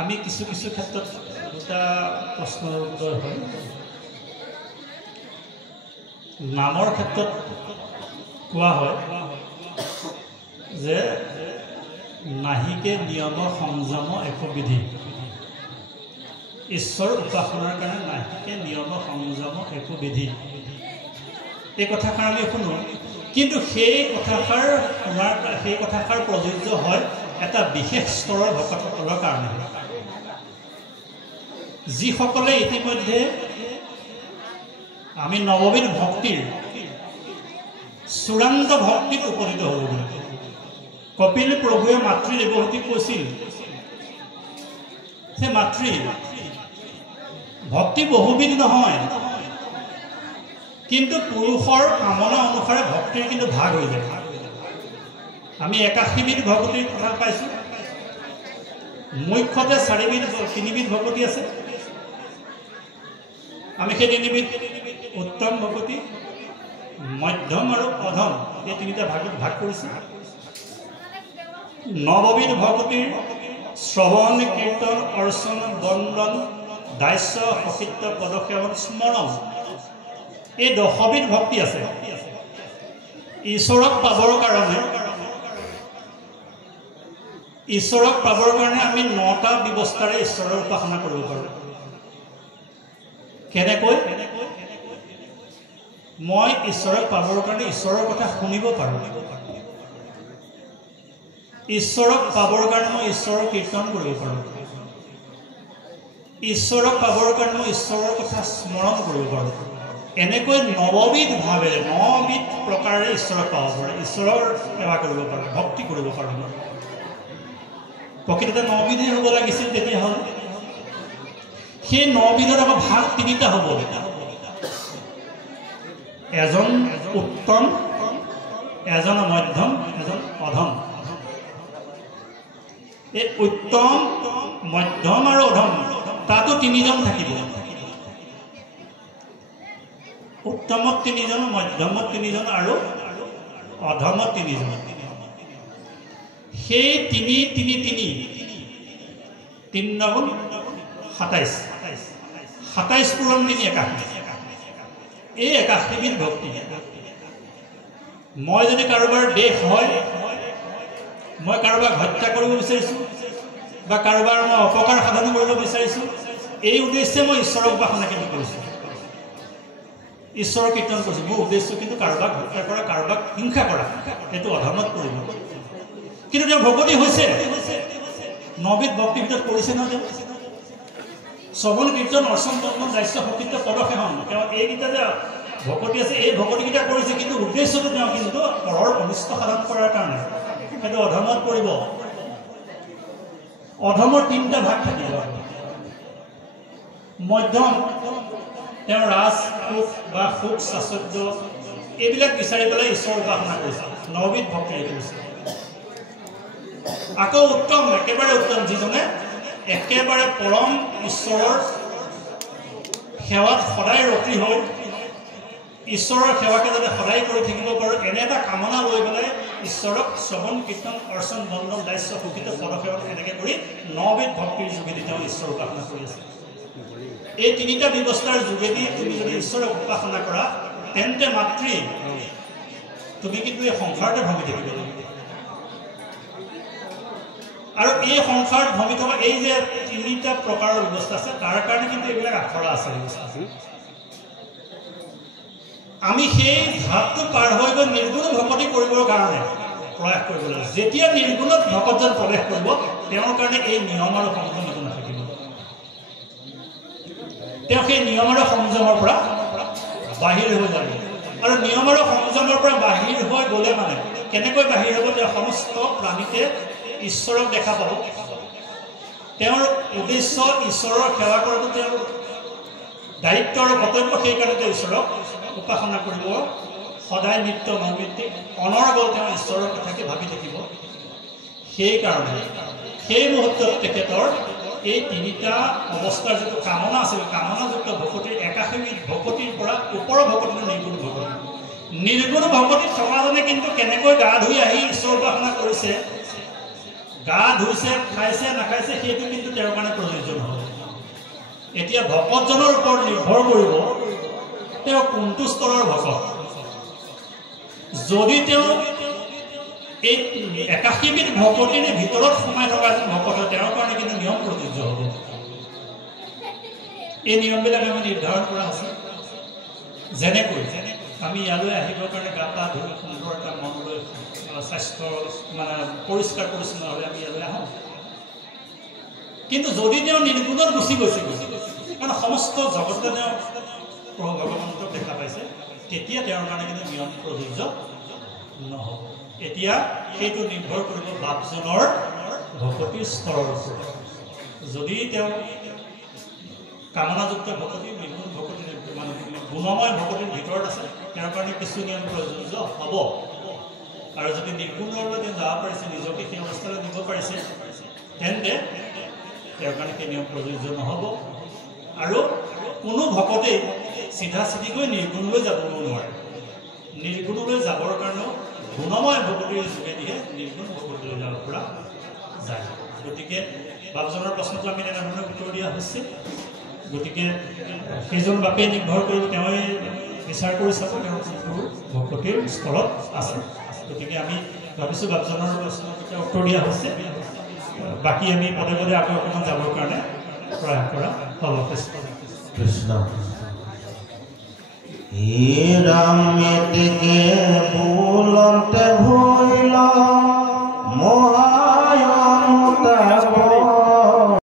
আমি কিছু কিছু ক্ষেত্ৰত দুটা প্ৰশ্নৰ উত্তৰ হয়। নামৰ ক্ষেত্ৰত কোৱা হয় যে নাহিকে নিয়ম সংযম একো বিধি। ঈশ্বৰ উপাসনাৰ কাৰণে নাহিকে নিয়ম সংযম একো বিধি, এই কথাষাৰ আমি শুনো। কিন্তু সেই কথাষাৰ প্ৰযোজ্য হয় এটা বিশেষ স্তৰৰ ভকতসকলৰ কাৰণে, যিসকলে ইতিমধ্যে আমি নৱবিধ ভক্তিৰ চূড়ান্ত ভক্তিত উপনীত হ'ব। কপিল প্ৰভুৱে মাতৃ দেৱহতীক কৈছিল যে মাতৃ, ভক্তি বহুবিধ নহয়, কিন্তু পুৰুষৰ কামনা অনুসাৰে ভক্তিৰ কিন্তু ভাগ হৈ যায়। আমি 81বিধ ভকতিৰ কথা পাইছোঁ, মুখ্যতে 3বিধ ভকতি আছে। আমি সেই 3বিধ উত্তম ভকতি, মধ্যম আৰু অধম, এই 3টা ভাগত ভাগ কৰিছোঁ। নৱবিধ ভকতিৰ শ্ৰৱণ কীৰ্তন অৰ্চন বন্দন দাস্য সচিত্ত পদসেৱন স্মৰণ, এই 10বিধ ভক্তি আছে। ঈশ্বৰক পাবৰ কাৰণে আমি 9টা ব্যৱস্থাৰে ঈশ্বৰৰ উপাসনা কৰিব পাৰোঁ। কেনেকৈ? মই ঈশ্বৰক পাবৰ কাৰণে ঈশ্বৰৰ কথা শুনিব পাৰোঁ, ঈশ্বৰক পাবৰ কাৰণে মই ঈশ্বৰৰ কীৰ্তন কৰিব পাৰোঁ, ঈশ্বৰক পাবৰ কাৰণে মই ঈশ্বৰৰ কথা স্মৰণ কৰিব পাৰোঁ। এনেকৈ 9বিধ ভাৱেৰে 9বিধ প্ৰকাৰে ঈশ্বৰক পাব পাৰে, ঈশ্বৰৰ সেৱা কৰিব পাৰে, ভক্তি কৰিব পাৰে। প্ৰকৃততে 9বিধে হ'ব লাগিছিল তেতিয়াহ'লে। সেই 9বিধত আকৌ ভাগ 3টা হ'ব, এজন উত্তম, এজন মধ্যম, এজন অধম। এই উত্তম, মধ্যম আৰু অধম তাতো 3জন থাকিব। উত্তমত 3জন, মধ্যমত 3জন আৰু অধমত 3জন। সেই 3 গুণ 27, 27 পূৰণ 3 81। এই 81বিধ ভক্তি। মই যদি কাৰোবাৰ দেশ হয়, মই কাৰোবাক হত্যা কৰিব বিচাৰিছোঁ বা কাৰোবাৰ মই অপকাৰ সাধন কৰিব বিচাৰিছোঁ, এই উদ্দেশ্যে মই ঈশ্বৰৰ উপাসনা কিন্তু কৰিছোঁ, ঈশ্বৰৰ কীৰ্তন কৰিছোঁ। মোৰ উদ্দেশ্য কিন্তু কাৰোবাক হত্যা কৰা, কাৰোবাক হিংসা কৰা, সেইটো অধৰ্মত পৰিব। কিন্তু তেওঁ ভকতি হৈছে, 9বিধ ভক্তিৰ ভিতৰত কৰিছে নহয়। তেওঁ শ্ৰৱণ কীৰ্তন অৰ্চন বন্দন দাস্য সচিত্ত পদসেৱন, তেওঁ এইকেইটা যে ভকতি আছে, এই ভকতিকেইটা কৰিছে, কিন্তু উদ্দেশ্যটো তেওঁ কিন্তু পৰৰ অনিষ্ট সাধন কৰাৰ কাৰণে, সেইটো অধৰ্মত পৰিব। অধমৰ 3টা ভাগ থাকিব। মধ্যম, তেওঁ ৰাজ সুখ বা সুখ শাশ্বত এইবিলাক বিচাৰি পেলাই ঈশ্বৰৰ উপাসনা কৰিছে, 9বিধ ভক্তিৰে কৰিছে। আকৌ উত্তম, একেবাৰে উত্তম, যিজনে একেবাৰে পৰম ঈশ্বৰৰ সেৱাত সদায় ৰতি হৈ ঈশ্বৰৰ সেৱাকে যাতে সদায় কৰি থাকিব পাৰোঁ, এনে এটা কামনা লৈ পেলাই ঈশ্বৰক শ্ৰৱণ কীৰ্তন অৰ্চন বন্দন দাস্য সচিত্ত পদসেৱন এনেকৈ কৰি 9বিধ ভক্তিৰ যোগেদি তেওঁ ঈশ্বৰৰ উপাসনা কৰি আছে। এই 3টা ব্যৱস্থাৰ যোগেদি তুমি যদি ঈশ্বৰক উপাসনা কৰা, তেন্তে মাতৃ তুমি কিন্তু এই সংসাৰতে ভ্ৰমি থাকিব লাগিব। আৰু এই সংসাৰত ভ্ৰমি থকা এই যে 3টা প্ৰকাৰৰ ব্যৱস্থা আছে, তাৰ কাৰণে কিন্তু এইবিলাক আখৰা আছে। আমি সেই ধাপটো পাৰ হৈ গৈ নিৰ্গুণ ভকতি কৰিবৰ কাৰণে প্ৰয়াস কৰিব লাগে। যেতিয়া নিৰ্গুণত ভকতজন প্ৰৱেশ কৰিব, তেওঁৰ কাৰণে এই নিয়ম আৰু সংযম একো নাথাকিব। তেওঁ সেই নিয়ম আৰু সংযমৰ পৰা বাহিৰ হৈ যাব। আৰু নিয়ম আৰু সংযমৰ পৰা বাহিৰ হৈ গ'লে মানে কেনেকৈ বাহিৰ হ'ব? তেওঁ সমস্ত প্ৰাণীতে ঈশ্বৰক দেখা পাব। তেওঁৰ উদ্দেশ্য ঈশ্বৰৰ সেৱা কৰাটো তেওঁৰ দায়িত্ব আৰু কৰ্তব্য, সেইকাৰণে তেওঁ ঈশ্বৰক উপাসনা কৰিব। সদায় নিত্য নৈমিত্তিক অনৰ্গল তেওঁ ঈশ্বৰৰ কথাকে ভাবি থাকিব। সেইকাৰণে সেই মুহূৰ্তত তেখেতৰ এই 3টা অৱস্থাৰ যিটো কামনা আছিল, কামনাযুক্ত ভকতিৰ 81বিধ ভকতিৰ পৰা ওপৰৰ ভকতিটো নিৰ্গুণ ভকতি। নিৰ্গুণ ভকতিত থকাজনে কিন্তু কেনেকৈ গা ধুই আহি ঈশ্বৰ উপাসনা কৰিছে, গা ধুইছে খাইছে নাখাইছে সেইটো কিন্তু তেওঁৰ কাৰণে প্ৰযোজ্য নহয় এতিয়া ভকতজনৰ ওপৰত নিৰ্ভৰ কৰিব তেওঁ কোনটো স্তৰৰ ভকত যদি তেওঁ এই 81বিধ ভকতিৰ ভিতৰত সোমাই থকা ভকত তেওঁৰ কাৰণে কিন্তু নিয়ম প্ৰযোজ্য হ'ব এই নিয়মবিলাক আমি নিৰ্ধাৰণ কৰা আছে যেনেকৈ আমি ইয়ালৈ আহিবৰ কাৰণে গা পা ধুই সুন্দৰ এটা মনলৈ স্বাস্থ্য মানে পৰিষ্কাৰ পৰিচ্ছন্নভাৱে আমি ইয়ালৈ আহোঁ কিন্তু যদি তেওঁ নিৰ্গুণত গুচি গৈছে কাৰণ সমস্ত জগতে তেওঁ প্ৰভু ভগৱন্তক দেখা পাইছে তেতিয়া তেওঁৰ কাৰণে কিন্তু নিয়ম প্ৰযোজ্য নহ'ব এতিয়া সেইটো নিৰ্ভৰ কৰিব বাপজনৰ ভকতিৰ স্তৰৰ ওপৰত যদি তেওঁ কামনাযুক্ত ভকতি নিৰ্গুণ ভকতি মানে গুণময় ভকতিৰ ভিতৰত আছে তেওঁৰ কাৰণে কিছু নিয়ম প্ৰযোজ্য হ'ব আৰু যদি নিৰ্গুণলৈ তেওঁ যাব পাৰিছে নিজকে সেই অৱস্থালৈ দিব পাৰিছে তেন্তে তেওঁৰ কাৰণে সেই নিয়ম প্ৰযোজ্য নহ'ব আৰু কোনো ভকতেই চিধা চিধিকৈ নিৰ্গুণলৈ যাব নোৱাৰে নিৰ্গুণলৈ যাবৰ কাৰণেও গুণময় ভকতিৰ যোগেদিহে নিৰ্গুণ ভকতিলৈ যাব পৰা যায় গতিকে বাপজনৰ প্ৰশ্নটো আমি তেনেধৰণে উত্তৰ দিয়া হৈছে গতিকে সেইজন বাপে নিৰ্ভৰ কৰিব তেওঁৱে বিচাৰ কৰি চাব তেওঁ কোনটো ভকতিৰ স্তৰত আছে গতিকে আমি ভাবিছোঁ বাপজনৰ প্ৰশ্নটোকে উত্তৰ দিয়া হৈছে বাকী আমি পদে পদে আকৌ অকণমান যাবৰ কাৰণে প্ৰয়াস কৰা হ'ব কৃষ্ণ হে ৰাম মেটকে বুলন্তে ভৈলা